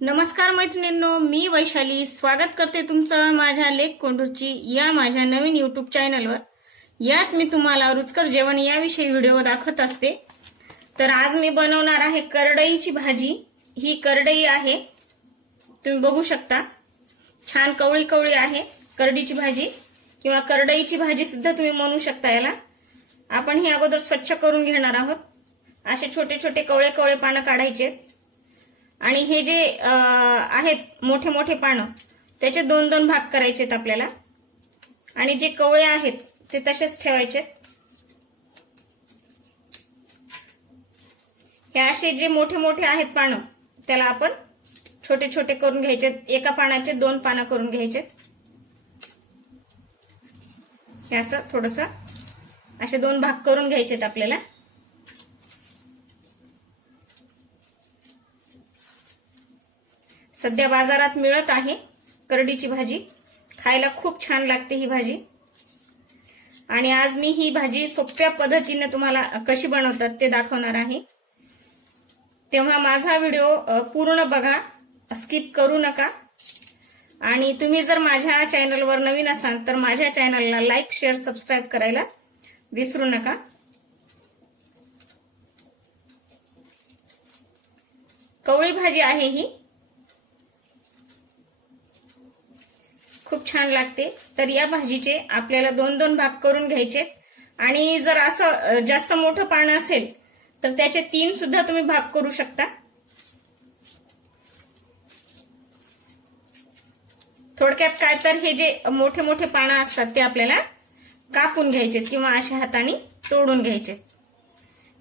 नमस्कार मैत्रिणींनो, मी वैशाली स्वागत करते तुमचं माझ्या लेक कोंडूरची या माझ्या नवीन यूट्यूब चॅनलवर। यात मी तुम्हाला रुचकर जेवण याविषयी व्हिडिओ दाखवत असते। तर आज मी बनवणार आहे करडईची भाजी। ही करडई आहे, तुम्ही बघू शकता, छान कवळी कवळी आहे। करडीची भाजी किंवा करडईची भाजी सुद्धा तुम्ही म्हणू शकता याला। आपण ही अगोदर स्वच्छ करून घेणार आहोत। असे छोटे छोटे कवळे कवळे पानं काढायचे आणि हे जे आहेत मोठे मोठे पानं त्याचे दोन दोन भाग करायचेत आपल्याला, आणि जे कवळे आहेत ते तसेच ठेवायचे। हे असे जे मोठे मोठे आहेत पानं त्याला आपण छोटे छोटे करून घ्यायचे। एका पानाचे दोन पानं करून घ्यायचे। हे असं थोडंसं असे दोन भाग करून घ्यायचेत आपल्याला। सध्या बाजारात मिळत आहे करडीची भाजी, खायला खूप छान लागते ही भाजी। आणि आज मी ही भाजी सोप्या पद्धतीने तुम्हाला कशी बनवतात ते दाखवणार आहे। तेव्हा माझा व्हिडिओ पूर्ण बघा, स्किप करू नका। आणि तुम्ही जर माझ्या चॅनलवर नवीन असाल तर माझ्या चॅनलला लाईक, शेअर, सबस्क्राईब करायला विसरू नका। कवळी भाजी आहे ही, खूप छान लागते। तर या भाजीचे आपल्याला दोन दोन भाग करून घ्यायचे। आणि जर असं जास्त मोठं पान असेल तर त्याचे तीन सुद्धा तुम्ही भाग करू शकता। थोडक्यात काय तर हे जे मोठे मोठे पानं असतात ते आपल्याला कापून घ्यायचे किंवा अशा हाताने तोडून घ्यायचे,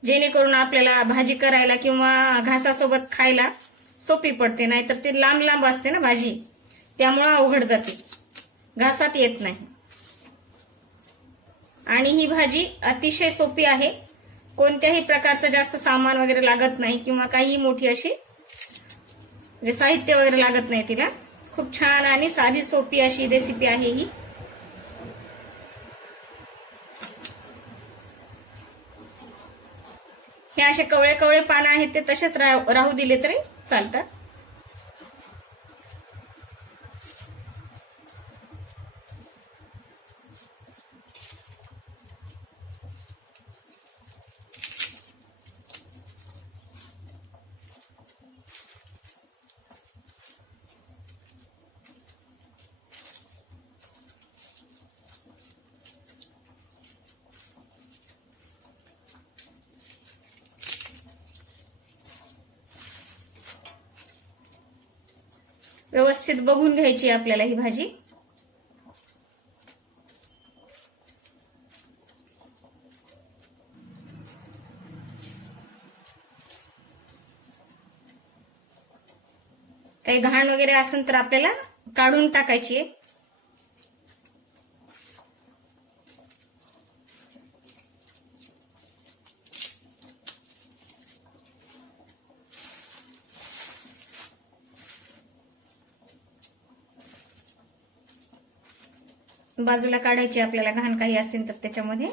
जेणेकरून आपल्याला भाजी करायला किंवा घासासोबत खायला सोपी पडते। नाहीतर ते लांब लांब असते ना भाजी, त्यामुळे अवघड जाते, घासात येत नाही। आणि ही भाजी अतिशय सोपी आहे, कोणत्याही प्रकारचं जास्त सामान वगैरे लागत नाही किंवा काही मोठी अशी म्हणजे साहित्य वगैरे लागत नाही तिला। खूप छान आणि साधी सोपी अशी रेसिपी आहे ही। हे असे कवळे कवळे पानं आहेत ते तसेच राहू दिले तरी चालतात। व्यवस्थित बघून घ्यायची आपल्याला ही भाजी। काही घाण वगैरे असेल तर आपल्याला काढून टाकायची आहे। बाजूला काढायची आपल्याला घाण काही असेल तर त्याच्यामध्ये।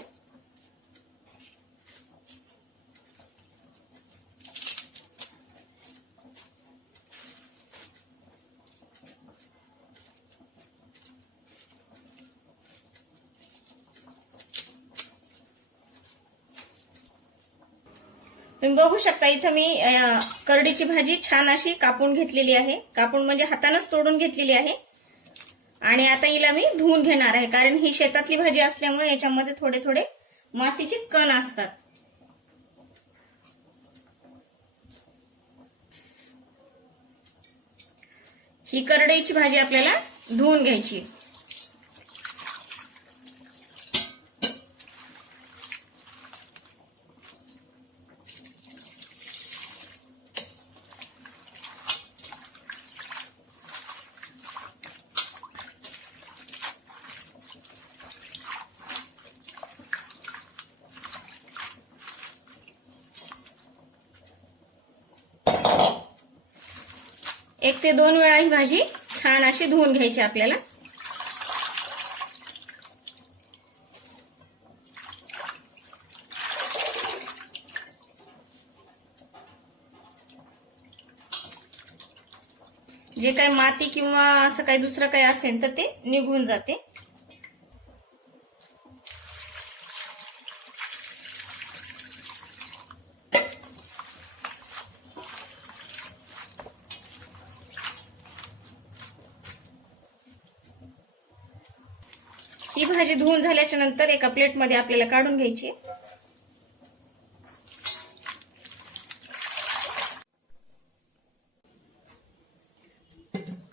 तुम्ही बघू शकता इथं मी करडीची भाजी छान अशी कापून घेतलेली आहे। कापून म्हणजे हातानेच तोडून घेतलेली आहे। आणि आता हिला मी धुवून घेणार आहे, कारण ही शेतातली भाजी असल्यामुळे याच्यामध्ये थोडे थोडे मातीचे कण असतात। ही करडईची भाजी आपल्याला धुवून घ्यायची। एक ते दोन वेळा ही भाजी छान अशी धुवून घ्यायची आपल्याला। जे काही माती किंवा असं काही दुसरं काही असेल तर ते निघून जाते. ही भाजी धुवून झाल्याच्या नंतर एका प्लेटमध्ये आपल्याला काढून घ्यायची.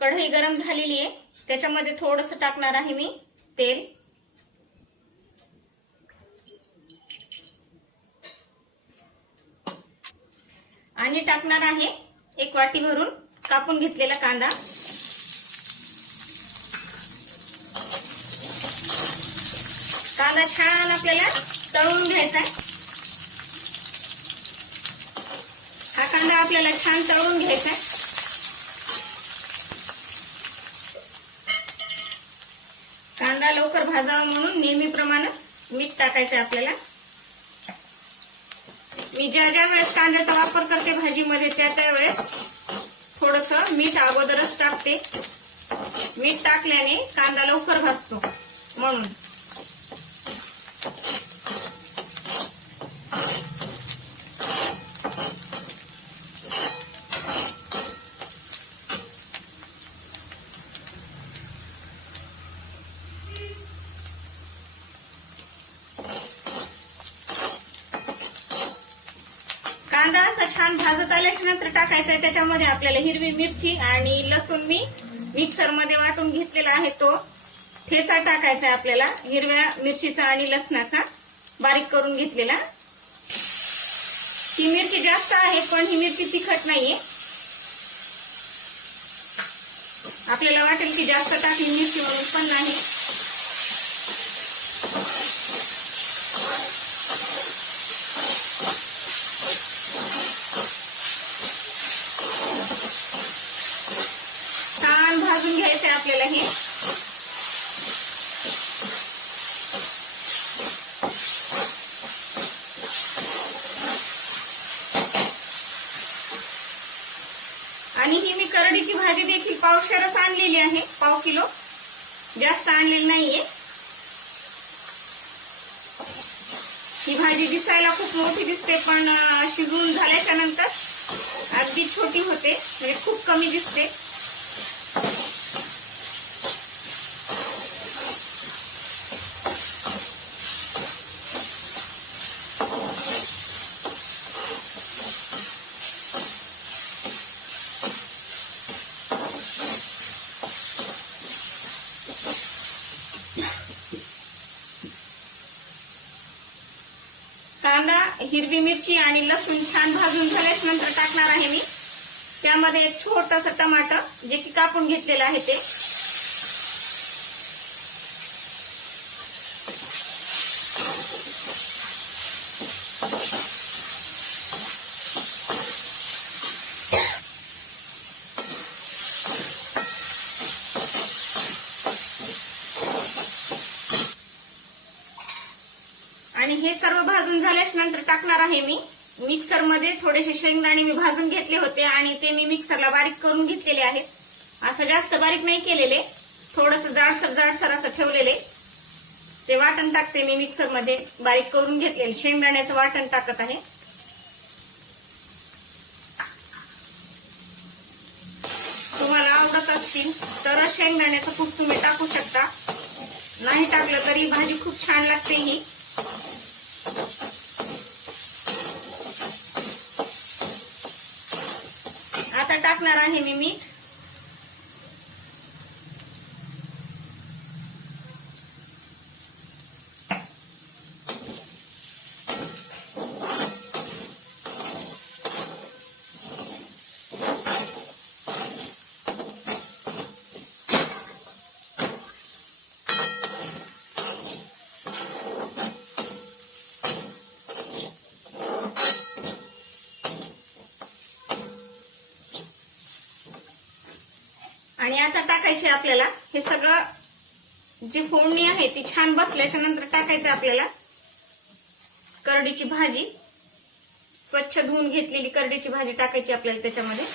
कढई गरम झालेली आहे, त्याच्यामध्ये थोडंसं टाकणार आहे मी तेल. आणि टाकणार आहे 1 वाटी भरून कापून घेतलेला कांदा. कांदा छान आपल्याला तळून घ्यायचा. हा कांदा आपल्याला छान तळून घ्यायचा. कांदा लवकर भाजावा म्हणून नेहमीप्रमाणे मीठ टाकायचं आपल्याला. मी ज्या ज्या वेळेस कांद्याचा वापर करते भाजीमध्ये त्या वेळेस थोडंसं मीठ अगोदरच टाकते. मीठ टाकल्याने कांदा लवकर भाजतो म्हणून. कांदा असा छान भाजत आल्याच्या नंतर टाकायचा आहे त्याच्यामध्ये आपल्याला हिरवी मिरची आणि लसूण मी मिक्सर मध्ये वाटून घेतलेला आहे तो ठेचा टाकायचा आहे आपल्याला. हिरव्या मिरचीचा आणि लसणाचा बारीक करून घेतलेला. ही मिरची जास्त आहे पण ही मिरची तिखट नाहीये. आपल्याला वाटेल की जास्त टाकली मिरची म्हणून, पण नाही. छान भाजून घ्यायचं आहे आपल्याला हे. आणि ही मी करडीची भाजी देखील पावशेरच आणलेली आहे, पाव किलो, जास्त आणलेली नाहीये. ही भाजी दिसायला खूप मोठी दिसते पण शिजून झाल्याच्या नंतर अगदी छोटी होते, म्हणजे खूप कमी दिसते. कांदा, हिरवी मिरची आणि लसूण छान भाजून झाल्याच्या नंतर टाकणार आहे मी त्यामध्ये एक छोटंसं टमाटर जे की कापून घेतलेलं आहे ते. आणि हे सर्व भाजून झाल्याच्या नंतर टाकणार आहे मी मिक्सर मध्ये थोडेसे शेंगदाणे मी भाजून घेतले होते आणि ते मी मिक्सरला बारीक करून घेतलेले आहेत. असं जास्त बारीक नाही केलेले, थोडंसं जाडसर असं ठेवलेले. ते वाटण टाकते मी मिक्सर मध्ये बारीक करून घेतलेले शेंगदाण्याचं वाटण टाकत आहे. तुम्हाला आवडत असतील तर शेंगदाण्याचं कूट तुम्ही टाकू शकता, नाही टाकलं तरी भाजी खूप छान लागते ही. आता टाकणार आहे मी मीठ. आणि आता टाकायचे आपल्याला हे सगळं, जी फोडणी आहे ती छान बसल्याच्या नंतर टाकायचं आपल्याला करडीची भाजी. स्वच्छ धुवून घेतलेली करडीची भाजी टाकायची आपल्याला त्याच्यामध्ये.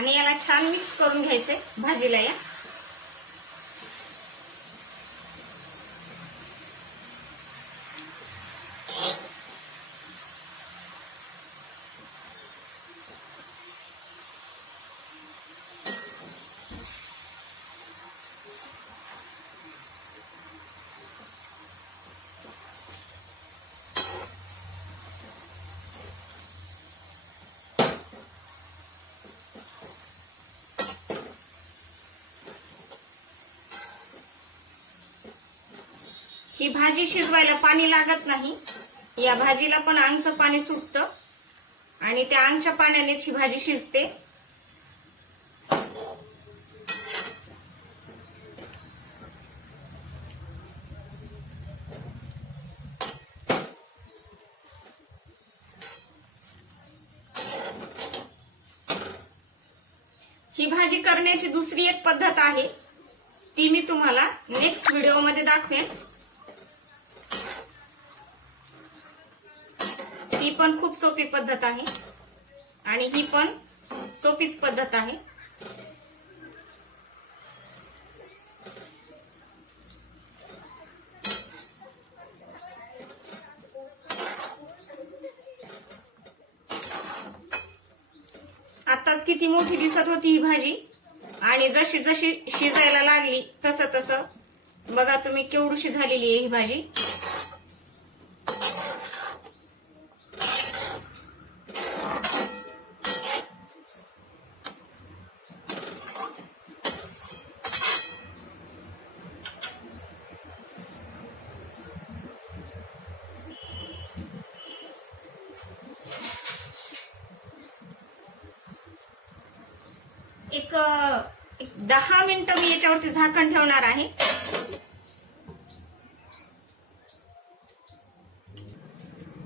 आणि याला छान मिक्स करून घ्यायचंय भाजीला या. ही भाजी शिजवायला पाणी लागत नाही. या भाजीला पण अंगचं पाणी सुटतं आणि त्या अंगच्या पाण्यानेच ही भाजी शिजते. ही भाजी करण्याची दुसरी एक पद्धत आहे, ती मी तुम्हाला नेक्स्ट व्हिडिओमध्ये दाखवेन. ही पण खूप सोपी पद्धत आहे आणि ही पण सोपीच पद्धत आहे. आताच किती मोठी दिसत होती ही भाजी आणि जशी जशी शिजायला लागली तसं तसं बघा तुम्ही केवढीशी झालेली आहे ही भाजी. एक 10 मिनिटं मी याच्यावरती झाकण ठेवणार आहे.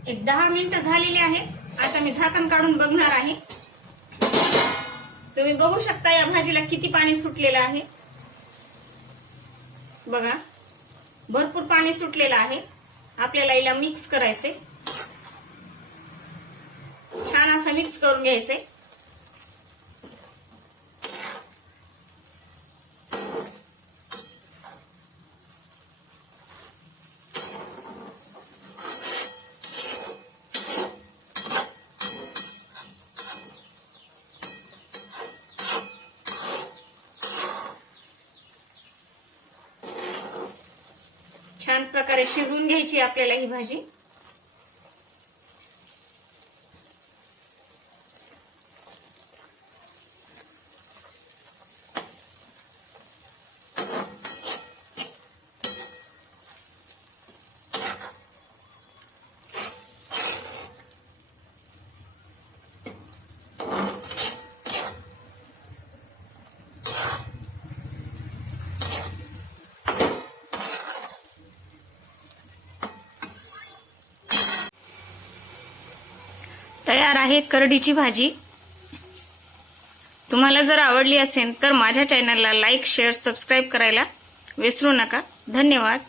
एक 10 मिनिटं झालेली आहे. आता मी झाकण काढून बघणार आहे. तुम्ही बघू शकता या भाजीला किती पाणी सुटलेलं आहे. बघा भरपूर पाणी सुटलेलं आहे. आपल्याला याला मिक्स करायचे, छान असं मिक्स करून घ्यायचे. छान प्रकारे शिजवून घ्यायची आपल्याला ही भाजी. तयार आहे करडीची भाजी. तुम्हाला जर आवडली असेल तर माझ्या चॅनलला लाईक, शेअर, सबस्क्राईब करायला विसरू नका. धन्यवाद.